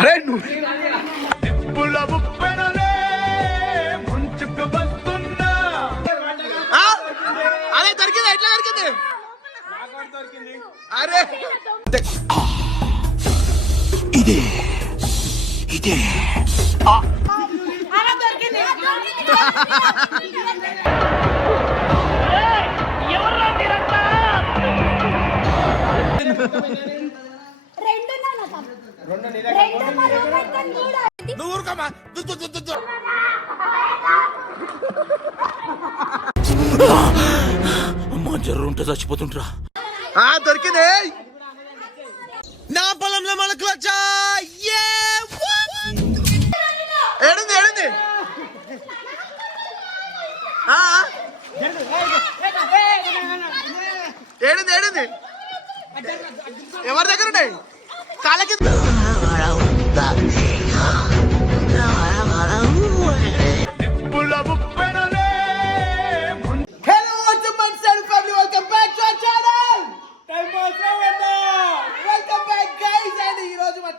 అరే నువ్వు అదే దొరికింది, ఎట్లా దొరికింది? అరే ఇదే ఇదే అమ్మా జర్రు ఉంటే చచ్చిపోతుంటరా. దొరికింది. నా పొలంలో మొలకలు వచ్చా. ఏడుంది ఏడుంది? ఏడుంది ఏడుంది? ఎవరి దగ్గర ఉన్నాయి? కాళ్ళకి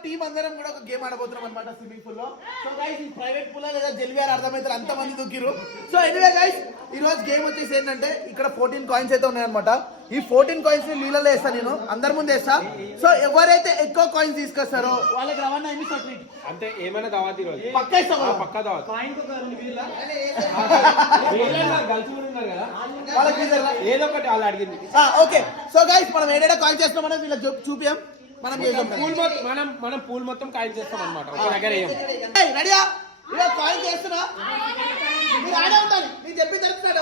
టీం అందరం కూడా ఒక గేమ్ ఆడబోతున్నాం అనమాట స్విమ్మింగ్ పూల్ లో. సో గైస్ ఈ ప్రైవేట్ పూల్ లేదా జల్విఆర్ అర్థమైతే అంత మంది దూకిరు. సో ఎనీవే గైస్ ఈ రోజు గేమ్ వచ్చేసి ఏంటంటే ఇక్కడ 14 కాయిన్స్ అయితే ఉన్నాయన్నమాట. ఈ 14 కాయిన్స్ ని నీళ్ళలో వేస్తా, నేను అందరి ముందు వేస్తా. సో ఎవరైతే ఎక్కువ కాయిన్స్ తీసుకొస్తారో వాళ్ళకి రవాణా ఏమి సపరేట్ అంటే ఏమైనా దావత్ ఈరోజు పక్కా ఇస్తాం. పక్కా దావత్ ఏదో ఒకటి వాళ్ళు అడిగింది. ఓకే సో గైస్ మనం ఏదైనా కాయిన్స్ చేస్తామని వీళ్ళకి చూపియం. మనం పూల్ మొత్తం కాయిన్ చేస్తాం అనమాట. ఒక దగ్గర రెడీయా? కాయిన్ చేస్తున్నా, మీరు ఆడే ఉండాలి. నేను చెప్పి తెలుస్తున్నాడు.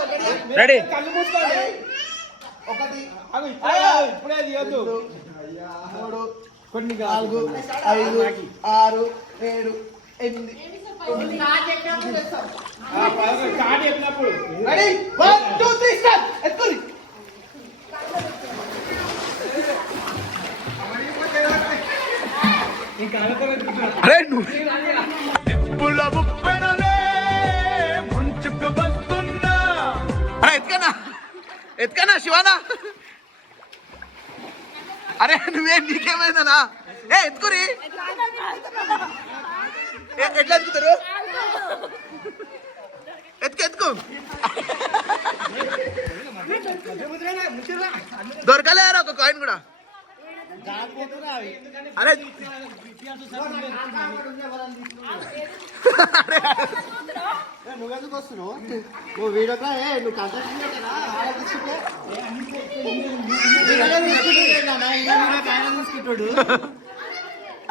రెడీ? కళ్ళు మూసుకోండి. 1 ఇప్పుడే తీయొద్దు. 3 కొన్ని 4 5 6 7 8 చెప్పినప్పుడు రెడీ 1 2 3 స్టార్ట్. ఎత్తుకోండి. అరే నువ్వు ఎత్తుకనా ఎత్తుకనా శివానా? అరే నువ్వేం నీకేమైందనా? ఎత్తుకురి. ఎట్లా ఎత్తుకుతారు? ఎత్తుకు దొరకలేరు ఒక కాయిన్ కూడా. అరే నువ్వెందుకు వస్తున్నావు? నువ్వు వీడియోగా నువ్వు తీసుకుంటాడు.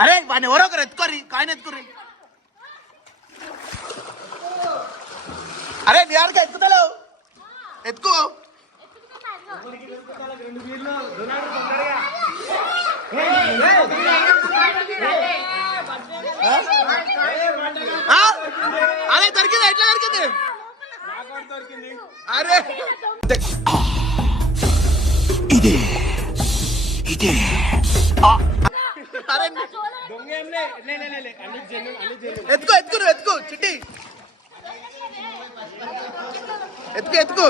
అరే వాడిని ఎవరో ఒకరు ఎత్తుకోరి, కాయిన్ ఎత్తుకోరి. అరే నీ ఆడికి ఎత్తుతలేవు, ఎత్తుకో. అదే దొరికింది, ఎట్లా దొరికింది? అరే ఇదే ఇదే అరే ఎత్తుకో ఎత్తుకు నువ్వు ఎత్తుకో. చిట్టి ఎత్తుకో ఎత్తుకో.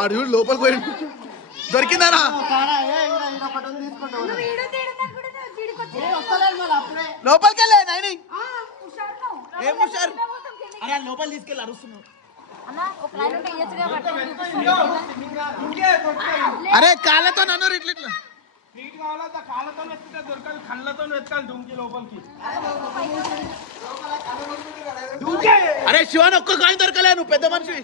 ఆడు చూడు లోపలికి పోయి దొరికిందారా? లోపలికి వెళ్ళే నాయని. ఏం హుషారు? అరే లోపలి తీసుకెళ్ళి అరుస్తున్నావు. అరే కాళ్ళతో నన్ను ఇట్లా ఇట్లా కాళ్ళతో ఎత్తుకుంటే దొరకాలి, కళ్ళతో ఎత్తుకాలి దుంకి లోపలికి. అరే శివాన్ ఒక్క కాయిన్ దొరకలే, నువ్వు పెద్ద మనిషి.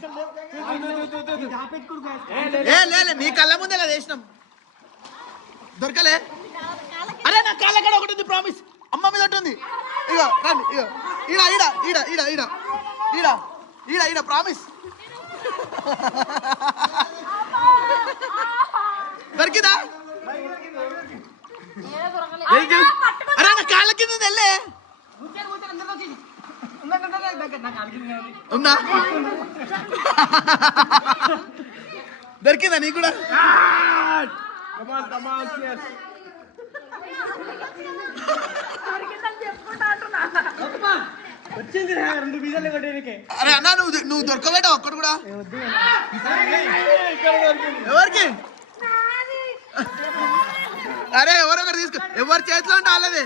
లే నీ కళ్ళ ముందే కదా వేసినాం, దొరకలే. అరే నా కాళ్ళ కాడ ఒకటి ఉంది, ప్రామిస్ అమ్మ మీద ఉంటుంది. ఇగో రండి, ఇగో ఈడ ఈడ ఈడ ఈడ ఈడ ఈడ ఈడ ఈడ ప్రామిస్. దొరికిందా? అరే నా కాళ్ళ కింద వెళ్ళే ఉందా? దొరికిందా నీకు కూడా? వచ్చింది 2 బీజాలు కొట్టేకే. అరే అన్నా నువ్వు దొరకబెట్టా ఒక్కడు కూడా. ఎవరికి? అరే ఎవరొకరు తీసుకో, ఎవరి చేతిలో ఉంటే వాళ్ళదే.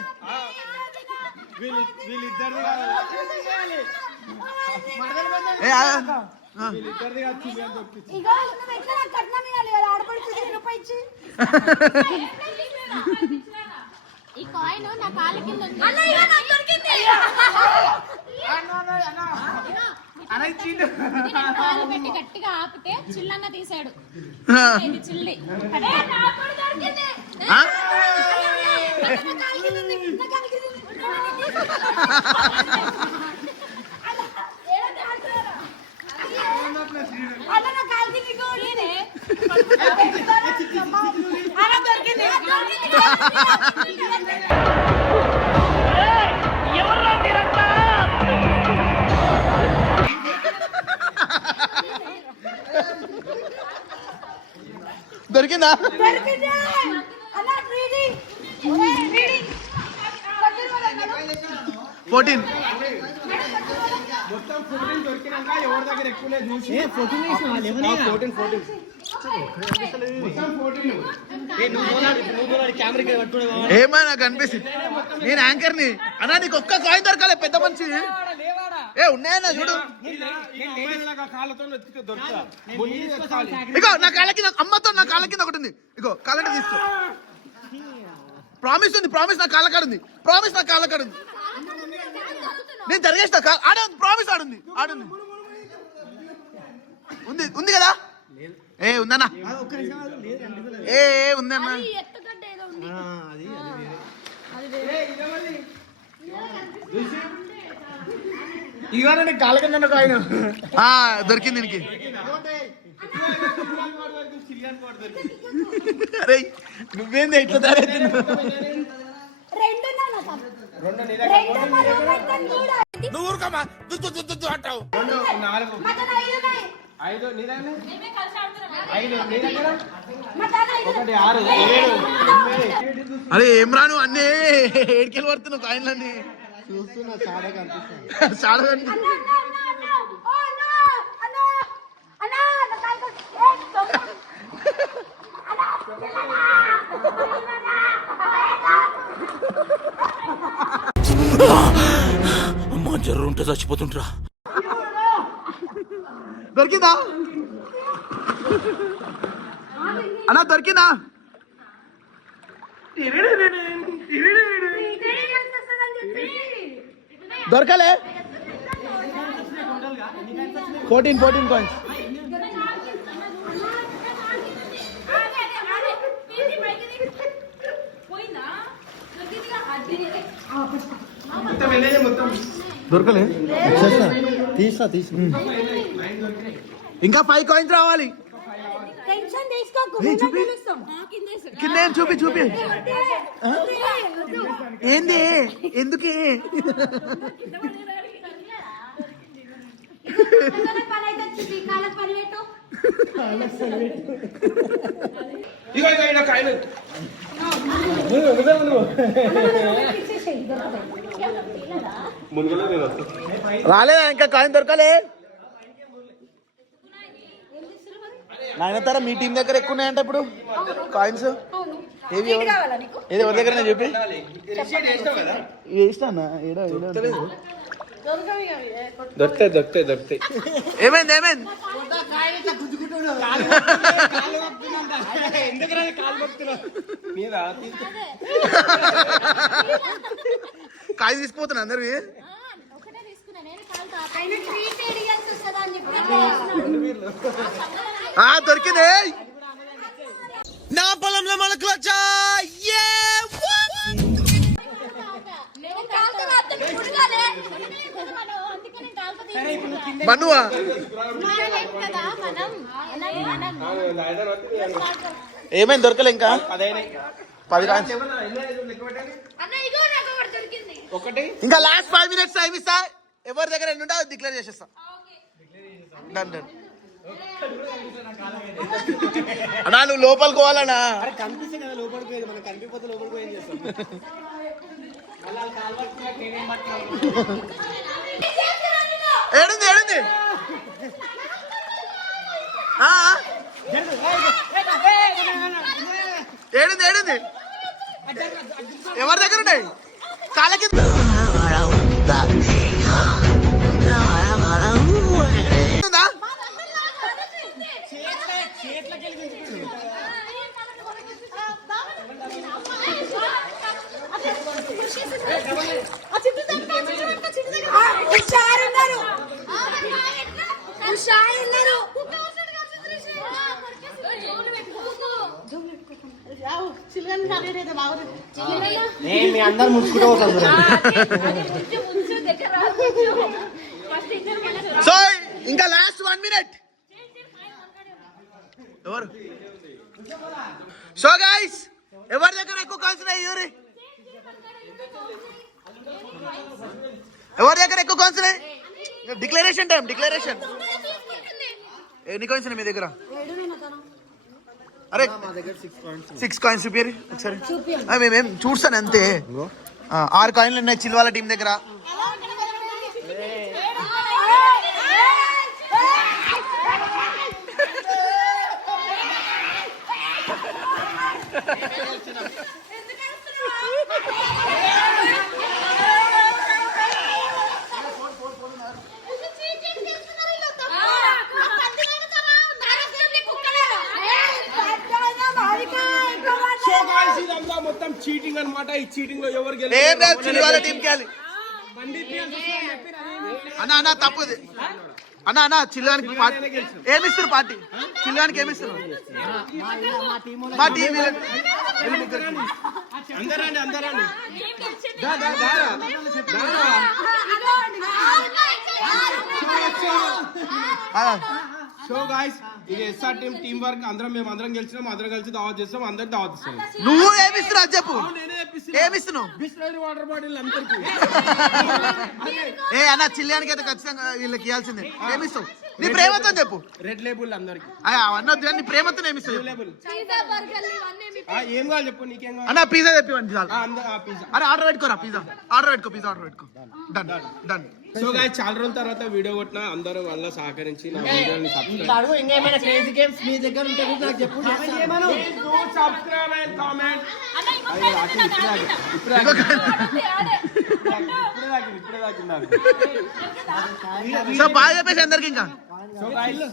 వీళ్ళిద్దరిది ఏ వీళ్ళిద్దరిది కాదు చిల్లియన్ దొరికింది. ఇగో నువ్వు ఎట్లా నాకు కట్నం ఇవ్వాలి కదా, ఆడపడుతుంది రూపాయి ఇచ్చి. ఈ కాయిన్ నా కాళ్ళ కింద ఉంది. అన్న ఇగో నాకు దొరికింది. ఇది నేను కాలు పెట్టి గట్టిగా ఆపితే చిల్లంగా తీసాడు. ఇది చిల్లి. అరే నాకు కూడా దొరికింది. ఆ? నా కాలు కింద ఉంది, నా కాలు కింద ఉంది. అన్న నా కాలు కింద ఇగో ఉంది. అన్న దొరికింది. దొరికిందా? దొరికింది. అన్న రీడింగ్. రీడింగ్. 14. మొత్తం 14 దొరికినాక ఎవరి దగ్గర ఎక్కువ లేదు చూసి 14 కెమెరా పట్టుకునే ఏమా నాకు అనిపిస్తుంది, నేను యాంకర్ని అన్నా, నీకు ఒక్క కాయిన్ దొరకాలి పెద్ద మనిషి. ఏ ఉన్నాయన్నా చూడు. కాళ్ళతో వెతికితే దొరుకుతా. ఇగో నా కాళ్ళ కింద, అమ్మతో నా కాళ్ళ కింద ఒకటి ఉంది. ఇగో కాళ్ళంటే తీసుకో. ప్రామిస్ ఉంది, ప్రామిస్ నా కాళ్ళ కాడ ఉంది, ప్రామిస్ నా కాళ్ళ కాడ ఉంది. నేను జరిగేస్తా, ఆడే ఉంది, ప్రామిస్ ఆడుంది, ఆడుంది, ఉంది ఉంది కదా. ఏ ఉందన్నా, ఏ ఉందన్నా. ఎత్తుగడ్డ ఏదో ఉంది. ఇవాళ నీకు కాళ్ళ కింద కాయిన్ దొరికింది దీనికి. అరే నువ్వేంది ఇట్లా తయారైతున్నావు? రెండు నా నాకు. రెండు మా రూపాయి కూడా. నువ్వు ఊరుకోమా, అంటావు. నాలుగు మటన్ ఐదు ఉన్నాయి. 5 నీ దగ్గర మేమే కలిసి ఆడుతున్నాం. 5 నీ దగ్గర మటన్ ఐదు. 1 6 7 అరే ఏం రాను అన్నీ ఏడికెళ్ళి పడుతున్నావు కాయిన్లన్నీ. చూస్తున్నా చాడగా అనిపిస్తుంది. చాలా అన్న అన్న అన్న అన్న. ఓ అన్న అన్న అన్న నా కాలు కొట్టు. ఏ దొంగ. అమ్మా జర్రు ఉంటే చచ్చిపోతుంటరా. దొరికిందా అన్నా, దొరికిందా? దొరకలే. 14 కాయిన్స్. మొత్తం వెళ్ళేది మొత్తం దొరకలే. తీస్తా ఇంకా 5 కాయిన్స్ రావాలి. టెన్షన్ తీసుకోకు. ఏ, చూపి. తెలుస్తాం. కింద ఏం చూపి. ఏంది ఎందుకే? పని అయితే వచ్చింది. కాళ్ళకి పని పెట్టు. ఇగో ఇగో ఇలా కాయిన్ రాలేదా ఇంకా కాయిన్ దొరకలే. నాయన తర మీ టీం దగ్గర ఎక్కువ ఉన్నాయంట ఇప్పుడు కాయిన్స్. ఏది ఏది ఎవరి దగ్గర చెప్పి వేసినా. దొరుకుతాయి ఏమైంది కాయ తీసుకుపోతున్నా అందరికి. ఒకటే తీసుకున్నా నేను కాలుతో ఆయన ట్రీట్ ఏడియాల్సి వస్తుందా అని చెప్పి దొరికింది. నా పొలంలో మనకు వచ్చా. నేను కాలుతో మాత్రం పుడగాలే. అందుకే నేను కాలుతో తీసుకున్నా. మనువా కదా మనం ఏమైంది దొరకలే ఇంకా 10 కాయిన్స్. అన్న ఇగో నాకు ఒకటి దొరికింది. ఒకటి ఇంకా లాస్ట్ 5 minutes టైం ఇస్తా. ఎవరి దగ్గర ఎన్ని ఉంటే డిక్లేర్ చేసేస్తా. డన్ అన్నా, నువ్వు లోపలికి పోవాలన్నా. కనిపిస్తే కదా లోపలికి పోయేది, మనకు కనిపిపోతే లోపలికి పోయి ఏం చేస్తాం? ఏడుంది ఏడుంది ఎవరి దగ్గర ఉన్నాయి కాళ్ళ కింద ఉందా? మీ అందరు ముసుకుంటూ పోతారు సో ఇంకా లాస్ట్ 1 minute. ఎవరు సో గైస్ ఎవరి దగ్గర ఎక్కువ కాల్స్ ఉన్నాయి ఎవరి దగ్గర ఎక్కువ కాల్స్ ఉన్నాయి డిక్లరేషన్ టైం డిక్లరేషన్ ఎన్ని కాయిన్స్ ఉన్నాయి మీ దగ్గర అరే మా దగ్గర 6 పాయింట్స్ 6 కాయిన్స్ చూపిరి ఒకసారి మేమేం చూస్తాను అంతే 6 కాయిన్లు ఉన్నాయి చిల్వాల టీం దగ్గర సో గాయ్స్ ఇదంతా మొత్తం చీటింగ్ అన్నమాట. ఈ చీటింగ్ లో ఎవరు ఏం లేదు చిల్వాల టీం కి వెళ్ళి పండిత్ అని చెప్పి అన్న తప్పుది అన్న చిల్లానికి ఏమిస్తారు పార్టీ చిల్లానికి ఏమిస్తారు మా టీం అందరండి సో గాయ్స్ ఇది ఎస్ఆర్ టీం టీం వర్క్ మేము అందరం గెలిచినాం అందరం కలిసి దావత్ చేస్తాం అందరికి దావత్ ఇస్తాం. నువ్వు ఏమిస్తున్నావు అది చెప్పు నేనే ఏమిస్తున్నావు బిస్లరీ వాటర్ బాటిల్ అందరికి ఏ అన్న చిల్లానికి అయితే ఖచ్చితంగా వీళ్ళకి ఇవ్వాల్సిందే ఏమిస్తావు నీ ప్రేమతో చెప్పు రెడ్ లేబుల్ అందరికి అవన్నీ నీ ప్రేమతో ఏమిస్తావు లేబుల్ ఏం కావాలి చెప్పు నీకేం కావాలి అన్న పిజ్జా చెప్పివ్వండి చాలు పిజ్జా అరే ఆర్డర్ పెట్టుకోరా పిజ్జా ఆర్డర్ పెట్టుకో డన్ డన్ సో గాయ్స్ చాలా రోజుల తర్వాత వీడియో కొట్టిన అందరూ వల్ల సహకరించి నా వీడియోని అడుగు ఇంకేమైనా క్రేజీ గేమ్స్ మీ దగ్గర ఉంటే కూడా నాకు చెప్పు సబ్స్క్రైబ్ అండ్ కామెంట్. ఇప్పుడే సో బాగా చెప్పేసి అందరికి ఇంకా so guys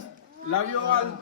love you all.